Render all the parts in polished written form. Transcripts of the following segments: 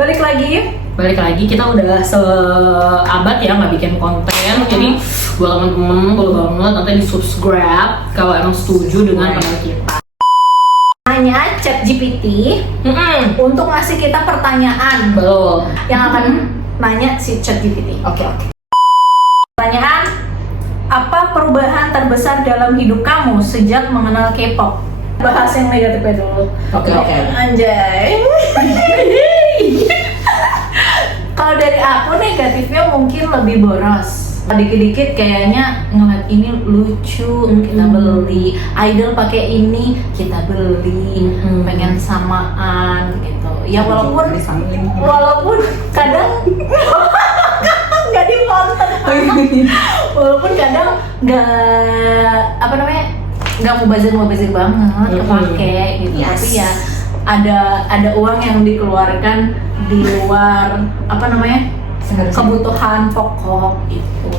Balik lagi, kita udah seabad ya nggak bikin konten. Jadi buat teman-teman boleh banget nanti di subscribe kalau emang setuju dengan konten kita. Tanya ChatGPT untuk ngasih kita pertanyaan. Betul. Yang akan nanya si ChatGPT. Oke. Pertanyaan, apa perubahan terbesar dalam hidup kamu sejak mengenal K-pop? Bahas yang negatifnya dulu. Oke. Anjay. Kalau dari aku negatifnya mungkin lebih boros. Dikit-dikit kayaknya ngeliat ini lucu, kita beli. Idol pakai ini, kita beli. Pengen samaan gitu. Ya walaupun kadang nggak diponton. Walaupun kadang nggak mubazir banget kepake gitu. Tapi ya ada uang yang dikeluarkan di luar kebutuhan pokok itu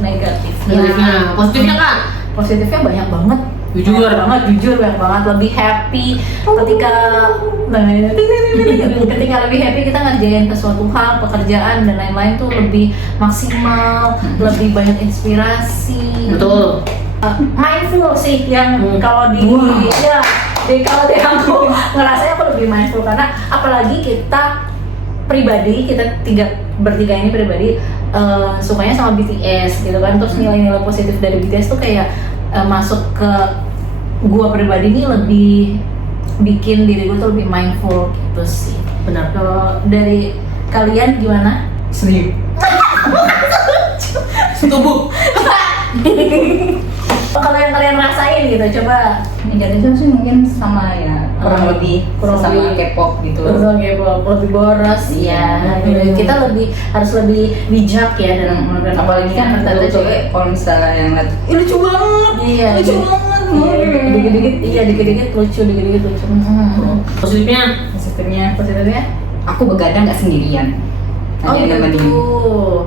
negatif. Negatifnya, positifnya kan? Positifnya banyak banget. Jujur Banyak banget. Lebih happy ketika lebih happy kita ngerjain sesuatu hal, pekerjaan dan lain-lain tuh lebih maksimal, lebih banyak inspirasi. Betul. Mindful sih yang kalau kalau di aku ngerasanya aku lebih mindful karena apalagi kita bertiga ini pribadi sukanya sama BTS gitu kan, terus nilai-nilai positif dari BTS tuh kayak masuk ke gua pribadi ini lebih bikin diri gua tuh lebih mindful gitu sih. Benar. Kalau dari kalian gimana? Serius. Setubuh. Kalau yang kalian rasain gitu, coba. Negatifnya sih mungkin sama ya, kurang lebih sama K-pop gitu. Lebih boros ya. Kita harus lebih bijak ya dalam menentukan. Apalagi kan ternyata cewek kalau misalnya yang lihat lucu banget. Iya. Lucu banget. Dikit-dikit lucu. Positifnya aku begadang nggak sendirian. Hanya nemenin.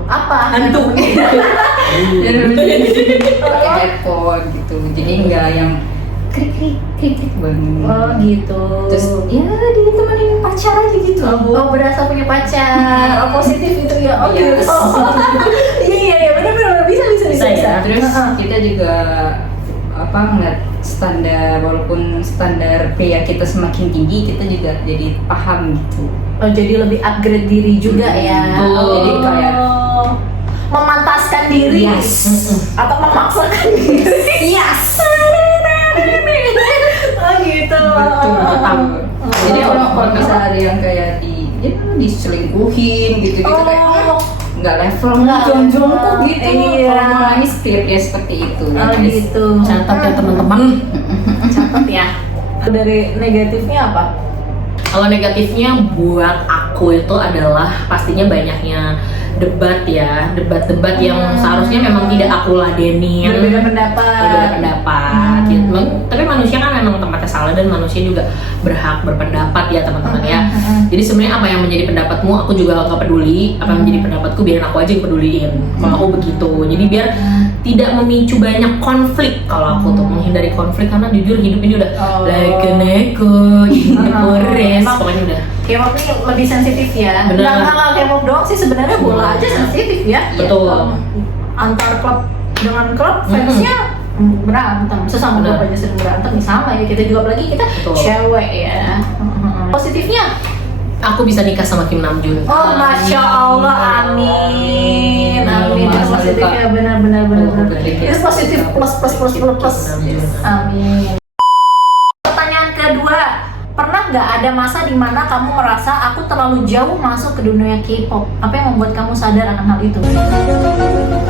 Apa? hantu. Pakai headphone gitu. Jadi nggak yang krik banget. Oh gitu. Terus ya ditemenin pacar aja gitu. Oh berasa punya pacar. Positif itu ya. Yes. Iya benar bisa. Ya. Terus kita juga ngeliat standar, walaupun standar pria kita semakin tinggi, kita juga jadi paham gitu. Oh jadi lebih upgrade diri juga ya. Betul. Jadi kayak memantaskan diri. Yes. Atau memaksakan diri. Yes. Oh gitu. Betul. Jadi kalau bisa ada yang kayak diselingkuhin gitu kayak nggak level, jongkok gitu. Iya. Kalau mau nangis dia seperti itu. Oh gitu. Catat ya teman-teman. Catat ya. Dari negatifnya apa? Kalau negatifnya buat aku itu adalah pastinya banyaknya debat yang seharusnya memang tidak aku ladenin. Berbeda pendapat gitu. Tapi manusia kan memang tempatnya salah dan manusia juga berhak berpendapat ya teman-teman ya. Jadi sebenarnya apa yang menjadi pendapatmu aku juga nggak peduli, apa yang menjadi pendapatku biarin aku aja yang peduliin. Kalau aku begitu. Jadi biar tidak memicu banyak konflik. Kalau aku untuk menghindari konflik karena jujur hidup ini udah neko pokoknya udah. K-pop ini lebih sensitif ya. Benar. Nggak K-pop doang sih sebenarnya, bola aja sensitif ya. Betul. Antar klub dengan klub fansnya berantem, sesama klub aja sering berantem sama ya. Kita juga apalagi kita cewek ya. Positifnya aku bisa nikah sama Kim Namjoon. oh masya Allah, amin. Itu positifnya benar. Itu positif plus. Amin. Pertanyaan kedua, pernah nggak ada masa di mana kamu merasa aku terlalu jauh masuk ke dunia K-pop? Apa yang membuat kamu sadar akan hal itu?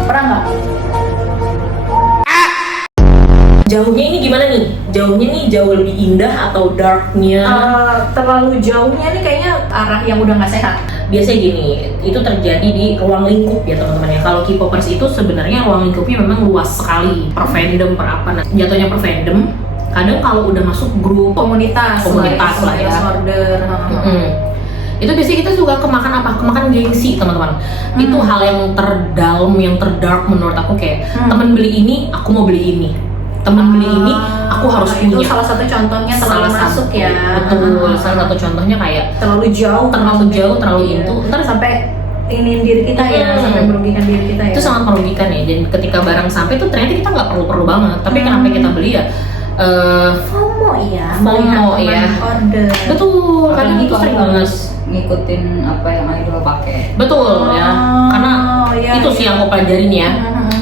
Pernah nggak? Jauhnya ini gimana nih? Jauhnya nih jauh lebih indah atau darknya? Terlalu jauhnya nih kayaknya arah yang udah nggak sehat. Biasanya gini, itu terjadi di ruang lingkup ya teman-teman ya. Kalau K-popers itu sebenarnya ruang lingkupnya memang luas sekali, per fandom, per apa. Nah, jatuhnya per fandom. Kadang kalau udah masuk grup Komunitas lah ya. Order. Itu biasanya kita juga kemakan gengsi teman-teman. Itu hal yang terdalam, yang terdark menurut aku kayak temen beli ini, aku mau beli ini. teman beli ini aku harus Itu punya. salah satu contohnya terlalu masuk ya. Betul, salah satu contohnya kayak Terlalu jauh, terlalu Iya. itu. Ntar sampai ingin diri kita ya, sampai merugikan diri kita ya. itu sangat merugikan ya. Dan ketika barang sampai tuh ternyata kita nggak perlu banget. Tapi kenapa kita beli ya? FOMO ya, FOMO ya. Order. Betul, kadang Apalagi itu sering kalau banget. ngikutin apa yang idol pakai. Betul ya, karena iya, itu sih yang aku pelajarin ya.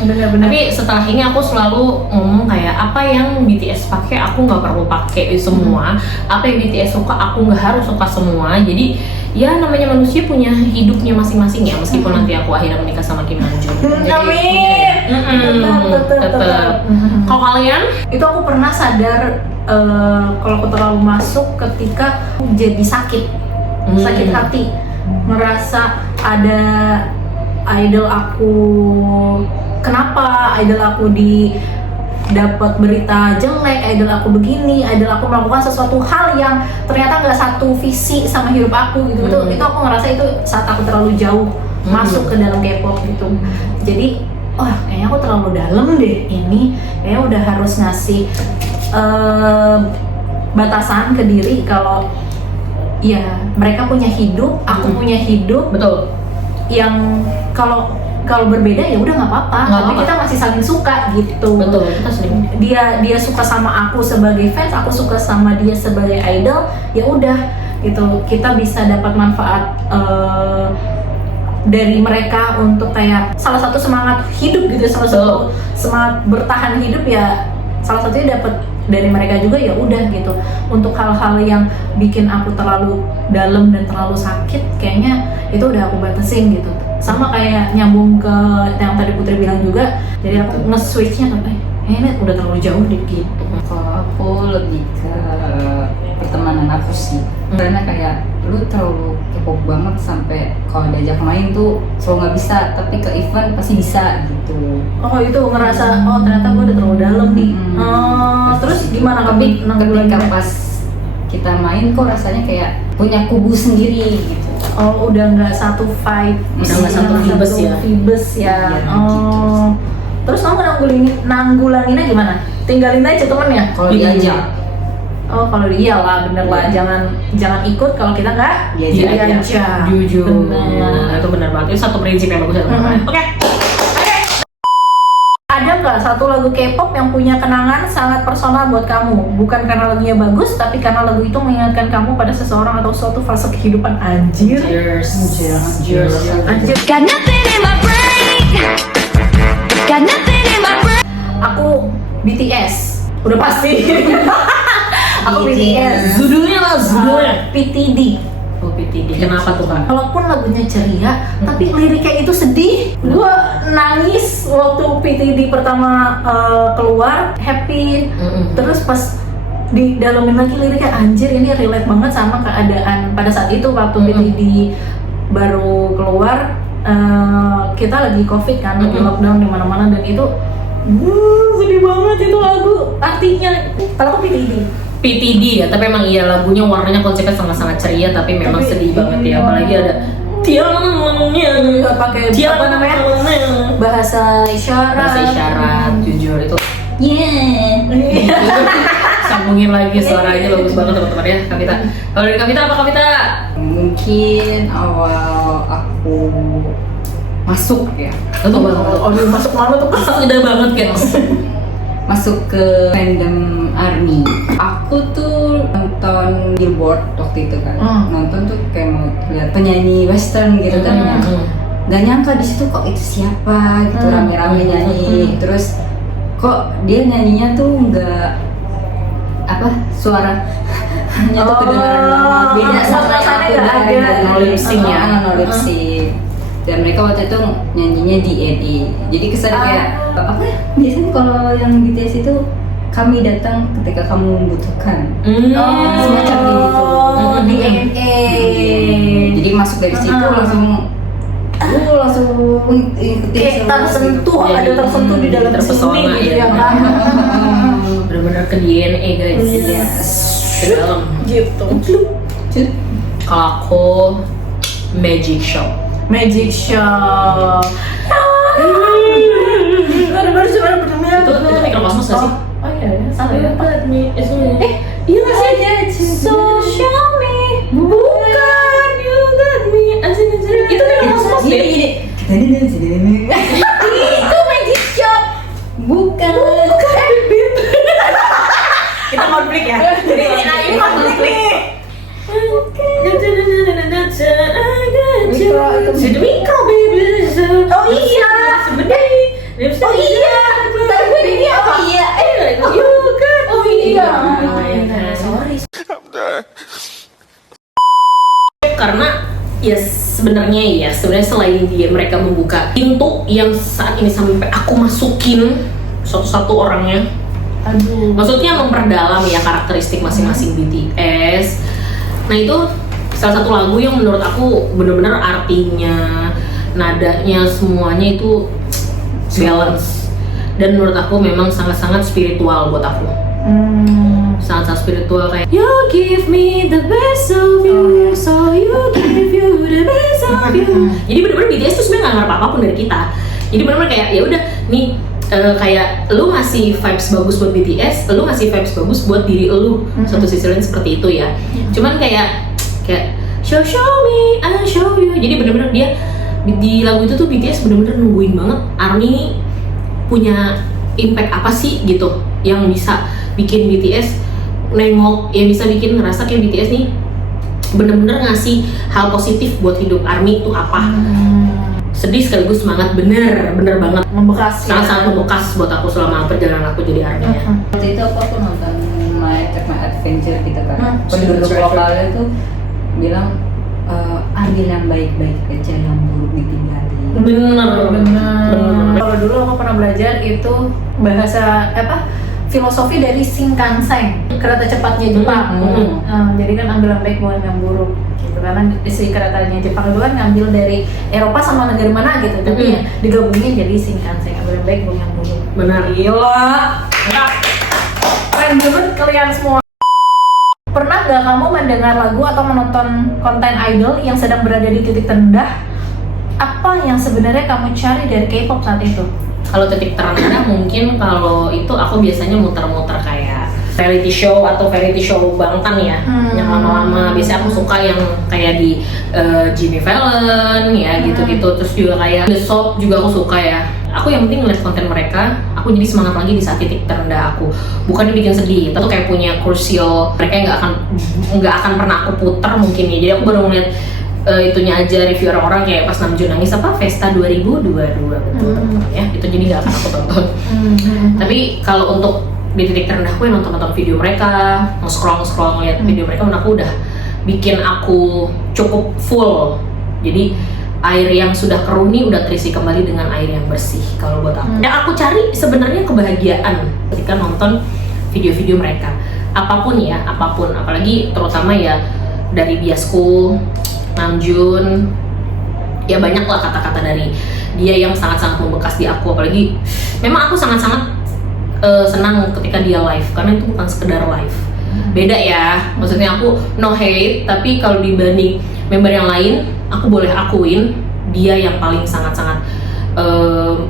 Benar-benar. Tapi setelah ini aku selalu ngomong kayak apa yang BTS pakai aku nggak perlu pakai semua, apa yang BTS suka aku nggak harus suka semua. Jadi ya namanya manusia punya hidupnya masing-masing ya, meskipun nanti aku akhirnya menikah sama Kim Namjoon. Amin. Tetap. Kalau kalian? Itu aku pernah sadar kalau aku terlalu masuk ketika aku jadi sakit hati, merasa ada idol aku, kenapa idol aku dapat berita jelek, idol aku begini, idol aku melakukan sesuatu hal yang ternyata nggak satu visi sama hidup aku gitu. Itu aku ngerasa itu saat aku terlalu jauh masuk ke dalam K-pop gitu. Jadi kayaknya aku terlalu dalam deh ini, kayaknya udah harus ngasih batasan ke diri kalau ya mereka punya hidup, aku punya hidup. Betul. Yang kalau berbeda ya udah nggak apa-apa, tapi kita masih saling suka gitu. Betul, kita sering. Dia suka sama aku sebagai fans, aku suka sama dia sebagai idol, ya udah gitu. Kita bisa dapat manfaat dari mereka untuk kayak salah satu semangat hidup gitu, salah satu semangat bertahan hidup ya. Salah satunya dapat dari mereka juga, ya udah gitu. Untuk hal-hal yang bikin aku terlalu dalam dan terlalu sakit, kayaknya itu udah aku batasin gitu. Sama kayak nyambung ke yang tadi Putri bilang juga, jadi aku nge-switchnya ini udah terlalu jauh deh gitu. Kalau aku lebih ke pertemanan aku sih, karena kayak lu terlalu kepo banget sampai kalau diajak main tuh selalu nggak bisa, tapi ke event pasti bisa gitu. Oh itu ngerasa ternyata gue udah terlalu dalam nih. Terus gimana Tapi kamu ketika pas kita main kok rasanya kayak punya kubu sendiri gitu. Oh udah nggak satu vibe, Udah nggak satu vibes ya. Vibes ya. Gitu. Terus kamu nanggulanginnya gimana? Tinggalin aja temennya? Kalau diajak, Oh kalau iyalah bener lah, jangan ikut kalau kita nggak Diajak aja. Jujur. Bener. Itu benar banget. Itu satu prinsip yang bagus ya teman-teman. Oke. Ada nggak satu lagu K-pop yang punya kenangan sangat personal buat kamu? Bukan karena lagunya bagus, tapi karena lagu itu mengingatkan kamu pada seseorang atau suatu fase kehidupan. Anjir. Cheers. Anjir. Got nothing in my brain. Got nothing in my brain. Aku BTS. Udah pasti. Aku BTS. Judulnya. PTD. Oh, PTD. Kenapa tuh Kak? Walaupun lagunya ceria, tapi liriknya itu sedih. Gue nangis waktu PTD pertama keluar, happy. Terus pas didalamin lagi liriknya, anjir ini relate banget sama keadaan pada saat itu waktu PTD baru keluar. Kita lagi COVID kan, lagi lockdown di mana-mana, dan itu sedih banget itu lagu. Artinya kalau aku PTD ya, tapi emang iya lagunya warnanya konsepnya sangat-sangat ceria, tapi memang sedih banget ya. Apalagi ada tiangnya pakai apa namanya, bahasa isyarat. Jujur itu sambungin lagi suaranya bagus banget teman-teman ya. Kavita, kalau dari Kavita apa Kavita? mungkin awal aku masuk ya, Masuk mana tuh? Udah banget guys. masuk ke fandom ARMY. Aku tuh nonton Billboard waktu itu kan, nonton tuh kayak mau lihat penyanyi western gitu tadinya. Gak nyangka di situ kok itu siapa gitu, rame-rame nyanyi. Terus kok dia nyanyinya tuh nggak apa, suara hanya tuh kedengaran banget. Beda sama yang aku dengerin dari no lip sync ya. no lip sync. Dan mereka waktu itu nyanyinya di DNA. Jadi kesan kayak apa ya? Biasanya kalau yang BTS itu kami datang ketika kamu membutuhkan. Semacam gitu. DNA. Jadi masuk dari situ langsung ikutin Tersentuh, ada tersentuh di dalam terpesona sini gitu ya. ya kan. Bener-bener ke DNA guys. Yes. Ke dalam. Gitu. Kalau aku Magic Show. Ada baru cuma Itu mikrokosmos gak sih? Oh iya, sampai apa? Iya nggak sih? So show me, bukan you got me. Anjir, itu kan Cosmos deh. Itu Magic Shop. Bukan. Kita konflik ya. Ini konflik nih. Miko baby. Oh iya. Oh iya. Bentar, gue ini apa? Iya. You got Oh iya. Sorry. Karena ya sebenarnya selain mereka membuka pintu yang saat ini sampai aku masukin satu-satu orangnya. Aduh. Maksudnya memperdalam ya karakteristik masing-masing BTS. Nah itu salah satu lagu yang menurut aku bener-bener artinya, nadanya, semuanya itu balance. Dan menurut aku memang sangat-sangat spiritual buat aku. Sangat-sangat spiritual kayak you give me the best of you, so you give you the best of you. Jadi bener-bener BTS tuh sebenarnya nggak ngarep apapun dari kita. Jadi bener-bener kayak ya udah nih kayak lu ngasih vibes bagus buat BTS, lu ngasih vibes bagus buat diri lu. Satu sisi lain seperti itu ya. Cuman kayak show me, I'll show you. Jadi bener-bener dia di lagu itu tuh BTS bener-bener nungguin banget ARMY punya impact apa sih gitu yang bisa bikin BTS nengok, yang bisa bikin ngerasa kayak BTS nih bener-bener ngasih hal positif buat hidup ARMY itu apa. Sedih sekaligus semangat, bener banget, Membekas. sangat-sangat membekas buat aku selama perjalanan aku jadi ARMY ya. Waktu itu aku nonton My Adventure gitu kan. Penduduk Sure. lokalnya tuh bilang ambil yang baik-baik aja, yang buruk ditinggalin. Benar. Kalau dulu aku pernah belajar itu bahasa filosofi dari Shinkansen, kereta cepatnya Jepang. Jadi kan ambil yang baik bukan yang buruk gitu. Karena si keretanya Jepang itu kan ngambil dari Eropa sama negara mana gitu, tapi ya digabungin jadi Shinkansen, ambil yang baik bukan yang buruk. Benar. Gila. Keren banget kalian semua. Pernah gak kamu mendengar lagu atau menonton konten idol yang sedang berada di titik terendah? Apa yang sebenarnya kamu cari dari K-pop saat itu? Kalau titik terendah mungkin kalau itu aku biasanya muter-muter kayak reality show atau variety show Bangtan ya, yang lama-lama. Biasanya aku suka yang kayak di Jimmy Fallon ya gitu-gitu. Terus juga kayak The Soap juga aku suka ya. Aku yang penting ngeliat konten mereka, aku jadi semangat lagi di saat titik terendah aku. Bukan dibikin sedih, itu tuh kayak punya crucial, mereka yang nggak akan pernah aku putar mungkin ya. Jadi aku baru ngeliat itunya aja, review orang-orang kayak pas Namjoon nangis apa Festa 2022 betul ya, itu jadi nggak akan aku tonton. Tapi kalau untuk di titik terendah aku yang nonton video mereka, nge-scroll ngeliat video mereka, menurut aku udah bikin aku cukup full. Jadi air yang sudah keruh nih udah terisi kembali dengan air yang bersih kalau buat aku. Yang aku cari sebenarnya kebahagiaan ketika nonton video-video mereka. Apapun, apalagi terutama ya dari Biasku, Namjoon, ya banyak lah kata-kata dari dia yang sangat-sangat membekas di aku. Apalagi memang aku sangat-sangat senang ketika dia live, karena itu bukan sekedar live. Beda ya, maksudnya aku no hate, tapi kalau dibanding member yang lain, aku boleh akuin dia yang paling sangat-sangat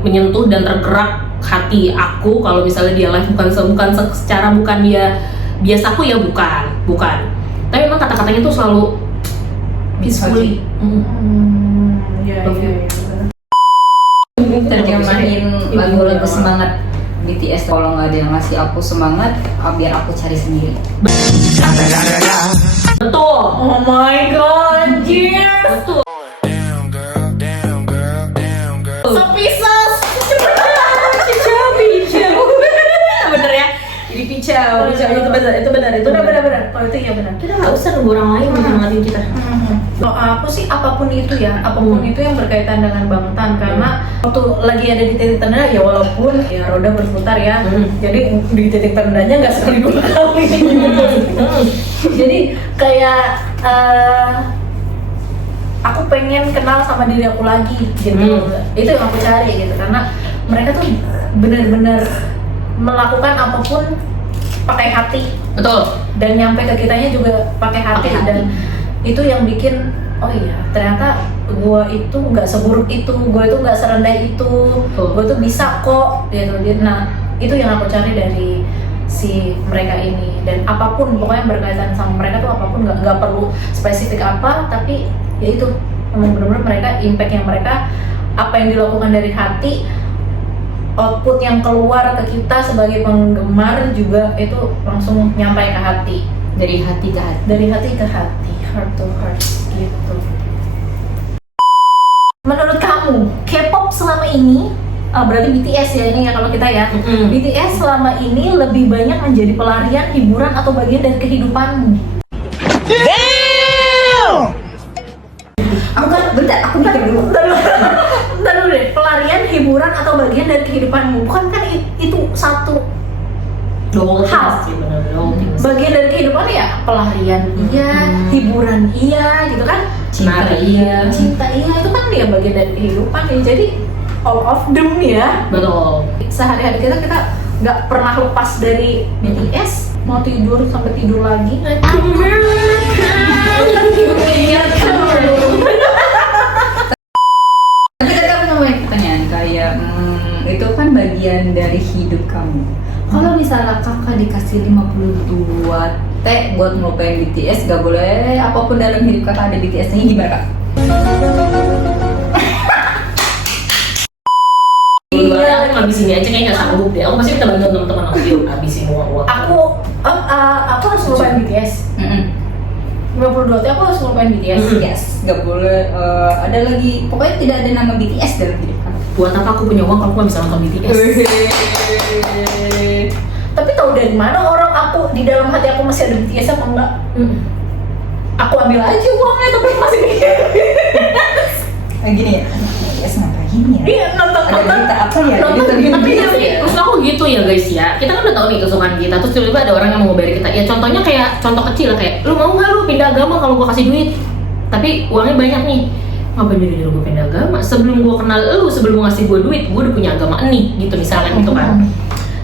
menyentuh dan tergerak hati aku. Kalau misalnya dia live bukan dia biasaku ya, bukan. Tapi memang kata-katanya tuh selalu peacefully. Terjemahin lagu-lagu semangat BTS. Kalau nggak ada yang ngasih aku semangat, biar aku cari sendiri. Betul. Oh my god, anjir. Betul. Sepisah. Pichau. Bener ya? Jadi pichau. Itu benar. Benar. Kalau itu ya benar. Kita nggak usah nunggu orang lain menyemangatin kita. Kalau aku sih apapun itu yang berkaitan dengan Bangtan, karena waktu lagi ada di titik terendah ya, walaupun ya roda berputar ya, jadi di titik terendahnya nggak sekali 2 kali. Jadi kayak aku pengen kenal sama diri aku lagi gitu. Itu yang aku cari gitu, karena mereka tuh benar-benar melakukan apapun pakai hati. Betul. Dan nyampe ke kitanya juga pakai hati. Dan itu yang bikin oh iya ternyata gue itu nggak seburuk itu, gue itu nggak serendah itu, gue tuh bisa kok gitu. Nah itu yang aku cari dari si mereka ini, dan apapun pokoknya berkaitan sama mereka tuh apapun, nggak perlu spesifik apa, tapi ya itu memang benar-benar mereka impact yang mereka, apa yang dilakukan dari hati, output yang keluar ke kita sebagai penggemar juga itu langsung nyampe ke hati, Dari hati ke hati. dari hati ke hati, heart to heart gitu. Menurut kamu K-pop selama ini, berarti BTS ya ini ya kalau kita ya, BTS selama ini lebih banyak menjadi pelarian, hiburan, atau bagian dari kehidupanmu? Aku kan bentar, aku mikir dulu. Bentar dulu deh, pelarian, hiburan, atau bagian dari kehidupanmu, bukan kan itu satu Double hal. things sih, bener, double things. Bagian dari kehidupan ya pelarian iya, hiburan iya gitu kan, Cinta iya. cinta iya, itu kan dia bagian dari kehidupan ya. Jadi all of them ya, Betul. sehari-hari kita nggak pernah lepas dari BTS, mau tidur sampai tidur lagi. Tapi tadi aku mau banyak pertanyaan kayak itu kan bagian dari hidup kamu. Kalau misalnya kakak dikasih 52 T buat ngelupain BTS, gak boleh apapun dalam hidup kakak ada BTS-nya, gimana kak? Iya, aku ngabisin ini aja kayaknya nggak sanggup deh. Aku pasti minta bantuan teman-teman aku yuk ngabisin uang. Aku harus ngelupain BTS. 52 T aku harus ngelupain BTS. Yes, gak boleh ada lagi, pokoknya tidak ada nama BTS dalam hidup kakak. Buat apa aku punya uang kalau aku nggak bisa nonton BTS? Tapi tahu dari mana orang aku di dalam hati aku masih ada BTS apa enggak? Aku ambil aja uangnya tapi masih mikir. Gini ya, BTS ngapain ya? Iya, nonton Ada berita apa ya? nonton Gitu, gitu. Tapi maksud aku gitu ya guys ya. Kita kan udah tahu nih kesukaan kita. Terus tiba-tiba ada orang yang mau ngebayar kita. Ya contohnya kayak contoh kecil kayak, lu mau nggak lu pindah agama kalau gua kasih duit? Tapi uangnya banyak nih. Ngapain jadi gue pindah agama? Sebelum gua kenal lu, sebelum gua ngasih gua duit, gua udah punya agama nih, gitu misalkan gitu kan.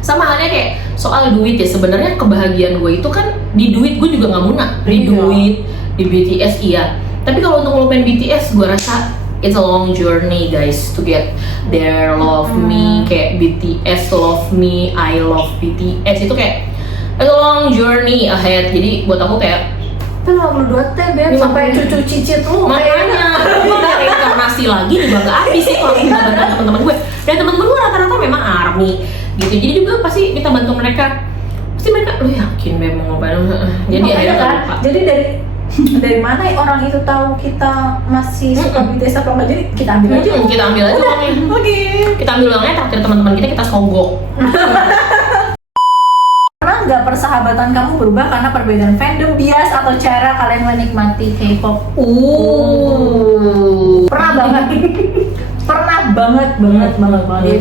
Sama halnya kayak soal duit ya, sebenarnya kebahagiaan gue itu kan di duit, gue juga nggak muna di Iya. duit, di BTS iya. Tapi kalau untuk ngelupain BTS, gue rasa it's a long journey guys to get their love me, kayak BTS love me, I love BTS, itu kayak it's a long journey ahead. Jadi buat aku kayak Itu 52 T Beb, sampai cucu cicit lu makanya gue nggak reinkarnasi lagi juga nggak habis sih kalau minta bantuan teman-teman gue. Dan teman-teman gue rata-rata memang army gitu, jadi juga pasti minta bantu mereka. Pasti mereka, lu yakin memang ngapain? Jadi Makanya akhirnya kan, lupa. jadi dari mana orang itu tahu kita masih suka BTS apa enggak, jadi kita ambil aja. Kita ambil aja uangnya. Oke. Kita ambil uangnya, traktir teman-teman kita sogok. Pernah nggak persahabatan kamu berubah karena perbedaan fandom, bias, atau cara kalian menikmati K-pop? Pernah banget. Pernah banget.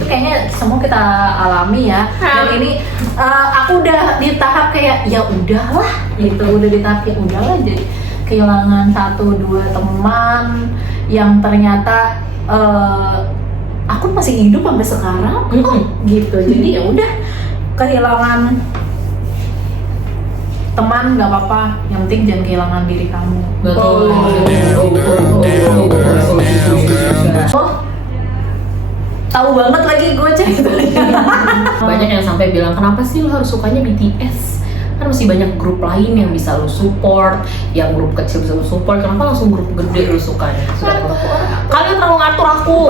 Itu kayaknya semua kita alami ya. Dan ini aku udah di tahap kayak ya udahlah gitu, udah di tahap ya udahlah, jadi kehilangan 1-2 teman yang ternyata aku masih hidup sampai sekarang kok gitu. Jadi ya udah, kehilangan teman nggak apa-apa, yang penting jangan kehilangan diri kamu. Betul. Oh, tahu banget lagi gue ceritanya. Banyak yang sampai bilang, kenapa sih lu harus sukanya BTS? Kan masih banyak grup lain yang bisa lu support, yang grup kecil bisa lu support. Kenapa langsung grup gede lu sukanya? Kalian terlalu ngatur aku.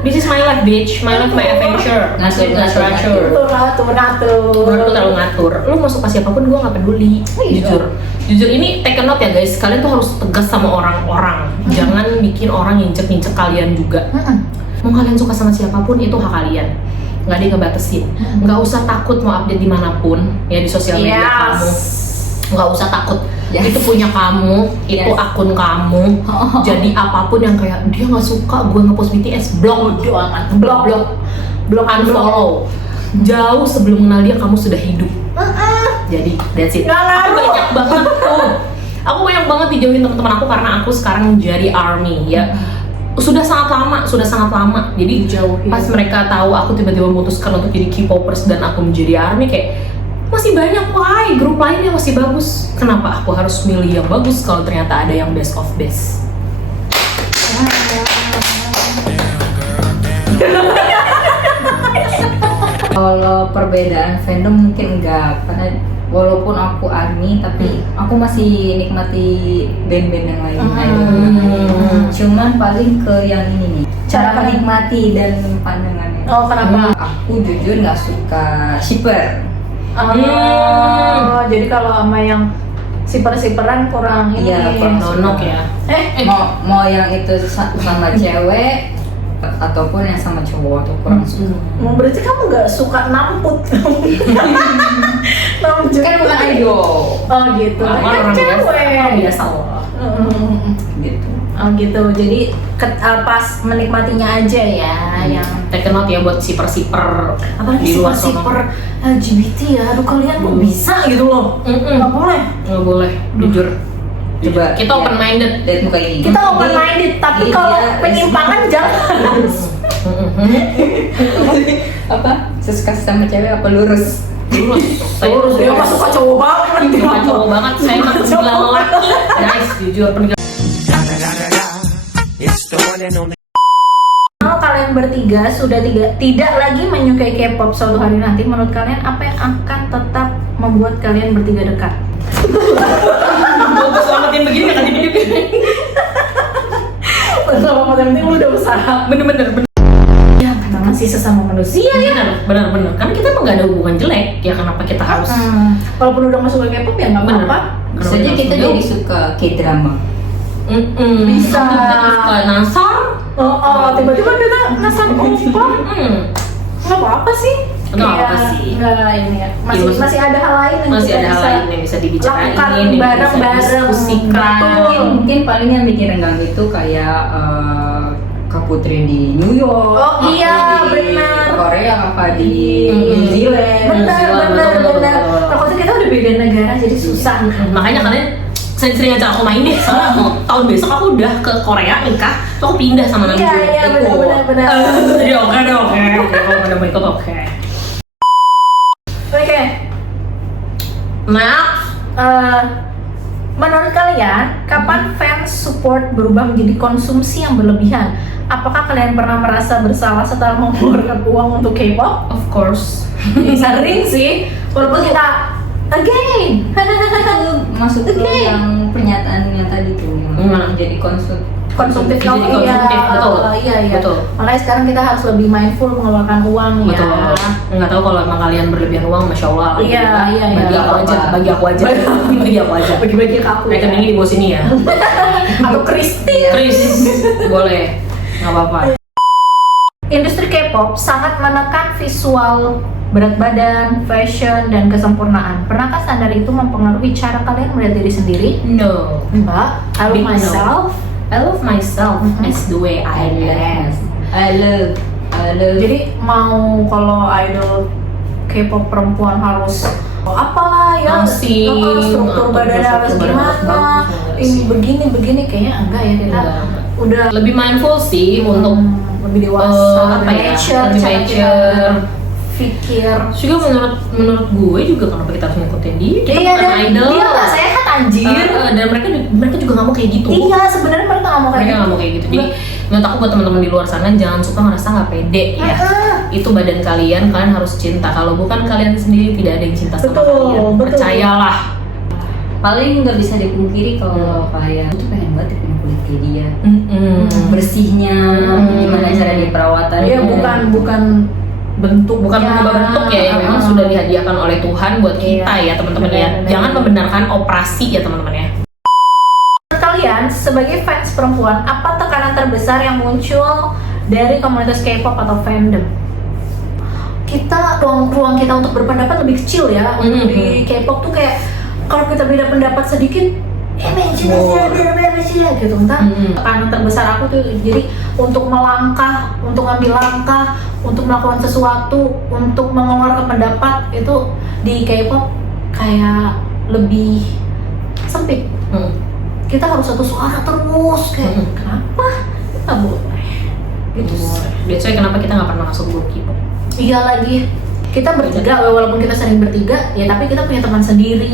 This is my life, bitch. My life, my adventure. Ngatur. Menurut lu terlalu ngatur. Lu mau suka siapapun, gue nggak peduli. Jujur ini take a note ya guys. Kalian tuh harus tegas sama orang-orang. Jangan bikin orang nginjek-nginjek kalian juga. Mau kalian suka sama siapapun, itu hak kalian. Nggak ada yang ngebatasin. Nggak usah takut mau update dimanapun ya, di sosial media kamu. Nggak usah takut. Itu punya kamu, itu akun kamu. Jadi apapun yang kayak dia nggak suka gue ngepost BTS, blok, unfollow. Jauh sebelum kenal dia kamu sudah hidup. Jadi that's it. Aku banyak banget tuh. Aku banyak banget dijauhin teman-teman aku karena aku sekarang jadi army ya. Sudah sangat lama. Jadi pas mereka tahu aku tiba-tiba memutuskan untuk jadi K-popers dan aku menjadi army, kayak masih banyak grup lain yang masih bagus. Kenapa aku harus milih yang bagus kalau ternyata ada yang best of best? Kalau perbedaan fandom mungkin enggak, karena walaupun aku ARMY tapi aku masih nikmati band-band yang lain. Cuman paling ke yang ini nih, cara menikmati dan pandangannya. Oh, kenapa? Aku jujur nggak suka shipper. Jadi kalau sama yang siper-siperan kurang ini. Iya, kurang nonok ya. Mau yang itu sama cewek ataupun yang sama cowok tuh kurang suka. Berarti kamu nggak suka namput? Namput Kan bukan idol. Oh gitu. Kan cewek. Biasa loh. Gitu. Oh gitu. Jadi pas menikmatinya aja ya yang Take note ya buat siper-siper apalagi di luar sono. siper LGBT ya. Aduh kalian kok bisa gitu loh? Nggak boleh. Nggak boleh, jujur. Coba Kita open minded. lihat muka ini. Kita open minded, tapi Iya, kalau iya. penyimpangan jangan. Apa? Suka sama cewek apa lurus? Terus dia mah suka cowok banget. Suka cowok banget, saya mah penggila lelaki. Guys, jujur penggila. Kalau kalian bertiga sudah tidak lagi menyukai K-pop suatu hari nanti, menurut kalian apa yang akan tetap membuat kalian bertiga dekat? Gue selamatin begini kan di video. Bersama yang penting lu udah usaha. Bener. Ya, kita masih sesama manusia ya. Bener. Karena kita emang gak ada hubungan jelek, ya kenapa kita harus? Walaupun udah masuk ke K-pop ya nggak Bener. apa-apa. Bisa aja kita jadi suka K-drama. Bisa. Suka nasar. Tiba-tiba kita ngasar opa. Nggak apa-apa sih. Nggak Kayak apa-apa sih. Nggak ini ya. Masih ada hal lain yang Masih kita ada hal bisa lain yang bisa dibicarain, lakukan yang bisa bareng-bareng. diskusikan. Betul. Mungkin paling yang bikin renggang itu kayak Kak Putri di New York. Oh iya, di benar. Korea, Kakak di New Zealand. Benar. Takutnya kita udah beda negara jadi susah. Makanya kalian sering-sering ngajak aku main deh. Soalnya mau tahun besok aku udah ke Korea nikah, terus aku pindah sama Namjoon. Iya, benar. Jadi oke. Kalau pada mau ikut oke. Oke. Maaf. Menurut kalian, kapan fans support berubah menjadi konsumsi yang berlebihan? Apakah kalian pernah merasa bersalah setelah mengeluarkan uang untuk K-pop? Of course. Sering sih, walaupun kita again. Itu masuk ke yang pernyataannya tadi tuh yang jadi Konsumtif. Jadi konsumtif, betul. Iya. Betul. Makanya sekarang kita harus lebih mindful mengeluarkan uang Betul. ya. Nggak tahu kalau emang kalian berlebihan uang, masya Allah. Iya. Bagi aku aja. Bagi aku aja. Bagi-bagi ke aku. Rekening di bawah sini ya. Atau Kristi. Chris, boleh. Nggak apa-apa. Industri K-pop sangat menekan visual, berat badan, fashion, dan kesempurnaan. Pernahkah standar itu mempengaruhi cara kalian melihat diri sendiri? No. Mbak, I Big love no. myself. I love myself as the way I am. I love. Jadi mau kalau idol K-pop perempuan harus apalah ya, Langsing, struktur atau badannya harus struktur badan harus gimana, bagus. ini begini kayaknya enggak ya kita Enggak. udah Lebih mindful sih untuk lebih dewasa, apa ya, mature, lebih cara kita mature. pikir. Juga menurut gue juga kenapa kita harus ngikutin dia? Kita Iya, bukan dan idol. dia nggak sehat anjir. Dan mereka juga nggak mau kayak gitu. Iya, sebenarnya mereka nggak mau kayak Mereka nggak mau kayak gitu. Jadi menurut aku buat teman-teman di luar sana jangan suka ngerasa nggak pede ya. Itu badan kalian harus cinta. Kalau bukan kalian sendiri tidak ada yang cinta sama Betul, kalian. betul. Percayalah. Paling nggak bisa dipungkiri kalau kalian tuh pengen banget punya kulit kayak dia. Bersihnya, gimana cara dia perawatannya. Iya, bukan bentuk, Bukan mengubah bentuk ya, yang memang sudah dihadiahkan oleh Tuhan buat kita Iya. ya teman-teman ya. Benar. Jangan membenarkan operasi ya teman-teman ya. Menurut kalian sebagai fans perempuan, apa tekanan terbesar yang muncul dari komunitas K-pop atau fandom? Kita ruang kita untuk berpendapat lebih kecil ya. Untuk di K-pop tuh kayak kalau kita beda pendapat sedikit, mention aja gitu. Entah tekanan terbesar aku tuh jadi untuk melangkah, untuk ngambil langkah, untuk melakukan sesuatu, untuk mengeluarkan pendapat itu di K-pop kayak lebih sempit. Kita harus satu suara terus kayak kenapa? Nggak boleh. Gitu. That's why kenapa kita nggak pernah masuk grup K-pop. Iya lagi. Kita bertiga, walaupun kita sering bertiga, ya tapi kita punya teman sendiri,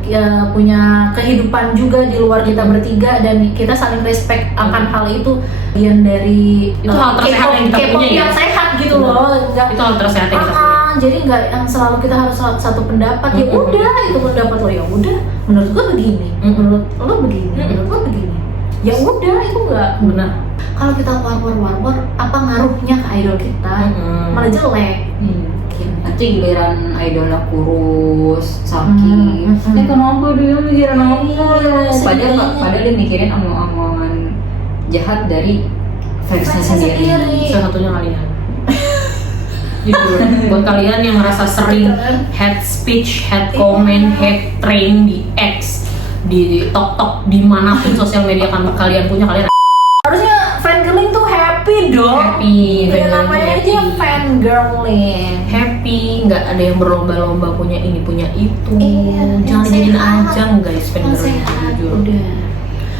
ya, punya kehidupan juga di luar kita bertiga, dan kita saling respect akan hal itu. Bagian dari Itu hal tersehat yang kita K-pop punya ya? yang sehat gitu loh. Nggak- Itu hal tersehat yang kita punya. Jadi nggak yang selalu kita harus satu pendapat. Ya udah, itu pendapat lo, ya udah. Menurut gue begini, menurut lo begini, menurut lo begini. Ya udah, itu nggak Benar. Kalau kita war-war, apa ngaruhnya ke idol kita? Malah jelek. Nanti giliran idolnya kurus, sakit. Kenapa dia mikirin apa? Padahal dia mikirin omongan jahat dari fansnya sendiri. Salah satunya kalian. Jujur, buat kalian yang merasa sering hate speech, hate comment, hate train di X, di TikTok, dimanapun sosial media kalian punya, kalian Harusnya fangirling tuh happy dong. happy, Ya, namanya aja happy. fangirling. Happy, nggak ada yang berlomba-lomba punya ini punya itu. Iya, Jangan dijadiin sehat. ajang guys, fangirling Sehat, jujur. udah.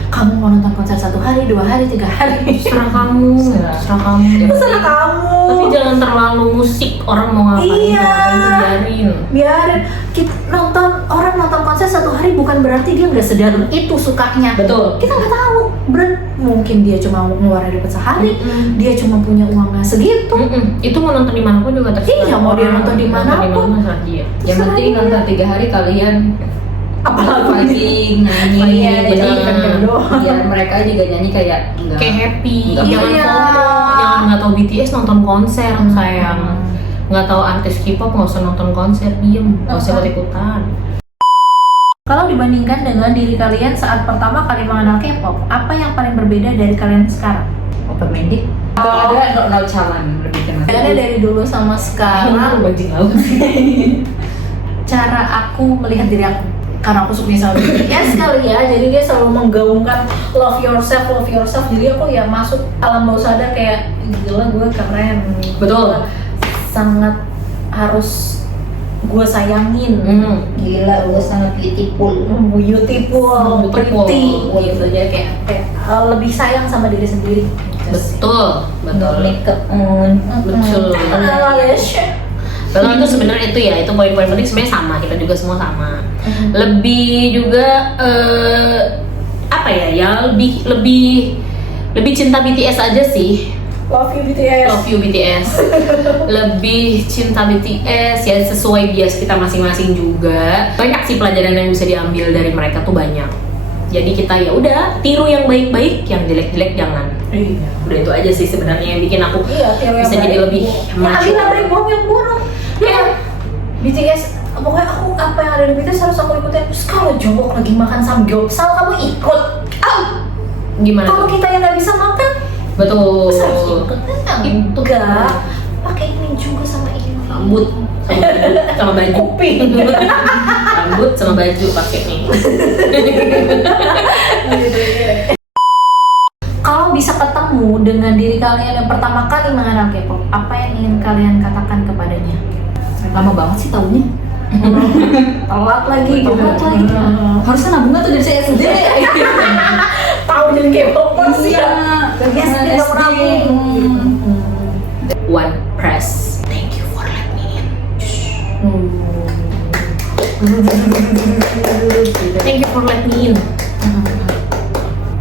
Kamu mau nonton konser 1 hari, 2 hari, 3 hari. Serah kamu, serah kamu. Terserah kamu. Tapi jangan terlalu musik, orang mau ngapain, Iya. mau ngapain biarin. Biarin kita orang nonton konser 1 hari bukan berarti dia nggak sedalam itu sukanya. Betul. Kita nggak tahu. Mungkin dia cuma ngeluarin duit sehari, dia cuma punya uangnya segitu. Itu mau nonton di mana pun juga terserah. Iya, mau dia nonton di mana pun. terserah dia. Yang penting nonton 3 hari kalian Apalagi nyanyi, iya, jadi jangan doang. biar mereka juga nyanyi kayak enggak. Kayak happy, Nggak jangan iya. FOMO, jangan nggak tahu BTS nonton konser sayang, nggak tahu artis K-pop nggak usah nonton konser, diem, nggak usah ikut-ikutan. Kalau dibandingkan dengan diri kalian saat pertama kali mengenal K-pop, apa yang paling berbeda dari kalian sekarang? Open minded. Atau ada no challenge lebih kenal. Bedanya dari dulu sama sekarang, bajing aku. cara aku melihat diri aku. Karena aku sukanya sama BTS kali ya, jadi dia selalu menggaungkan love yourself. Jadi aku ya masuk alam bawah sadar kayak gila gue keren. Betul. Sangat harus gue sayangin. Gila, lu sangat beautiful. Beautiful, Beautiful. pretty gitu aja kayak lebih sayang sama diri sendiri. Betul, betul. Makeup on. Betul. Betul, itu sebenarnya itu ya, itu poin-poin penting sebenarnya sama, kita juga semua sama. Lebih juga apa ya lebih cinta BTS aja sih. Love you BTS. Love you BTS. Lebih cinta BTS ya, sesuai bias kita masing-masing juga. Banyak sih pelajaran yang bisa diambil dari mereka tuh banyak. Jadi kita ya udah tiru yang baik-baik, yang jelek-jelek jangan. Iya. Udah itu aja sih sebenarnya yang bikin aku Iya, bisa jadi lebih Ya, mature. ambil baik bohong yang buruk. Kayak BTS, pokoknya aku apa yang ada di BTS harus aku ikutin. Terus kalau Jungkook lagi makan samgyeopsal, kamu ikut. Gimana Kalau tuh? kita yang nggak bisa makan, Betul. masa harus ikut? Itu. Enggak. Pakai ini juga sama ini. Rambut sama baju. Kuping. Rambut sama baju pakai nih. Kalau bisa ketemu dengan diri kalian yang pertama kali mengenal K-pop, apa yang ingin kalian katakan kepadanya? Lama banget sih tahunnya. Telat lagi gitu. Telat lagi. Harusnya nabungnya tuh dari saya SD. Tahu jadi K-popers sih ya. Yes, Kita SD. menabung. One press. Thank you for let me in. Thank you for let me in.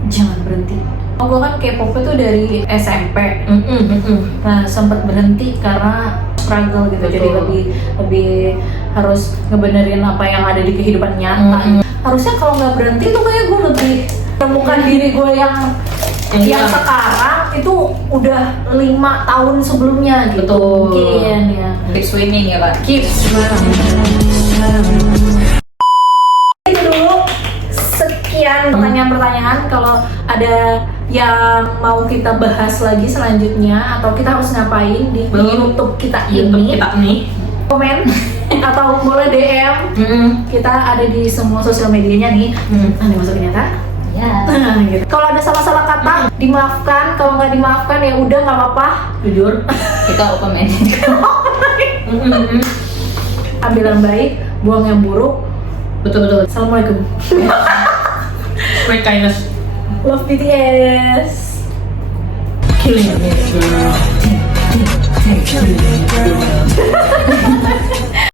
Jangan berhenti. Gue kan K-pop itu dari SMP. Mm-mm. Nah, sempat berhenti karena struggle gitu. Jadi Betul. lebih harus ngebenerin apa yang ada di kehidupan nyata. Harusnya kalau nggak berhenti tuh kayak gue lebih temukan diri gue yang sekarang itu udah 5 tahun sebelumnya gitu. Betul. Mungkin ya. Keep swimming ya Pak. Keep itu dulu sekian pertanyaan-pertanyaan. Kalau ada yang mau kita bahas lagi selanjutnya atau kita harus ngapain di YouTube kita YouTube ini, kita nih. komen atau boleh DM. Kita ada di semua sosial medianya nih. Nanti masukin ya Kak. Ya. Gitu. Kalau ada salah-salah kata dimaafkan, kalau nggak dimaafkan ya udah nggak apa-apa. Jujur. Kita open minded. Ambil yang baik, buang yang buruk. Betul. Assalamualaikum. Spread kindness. Love BTS. Killing it, girl.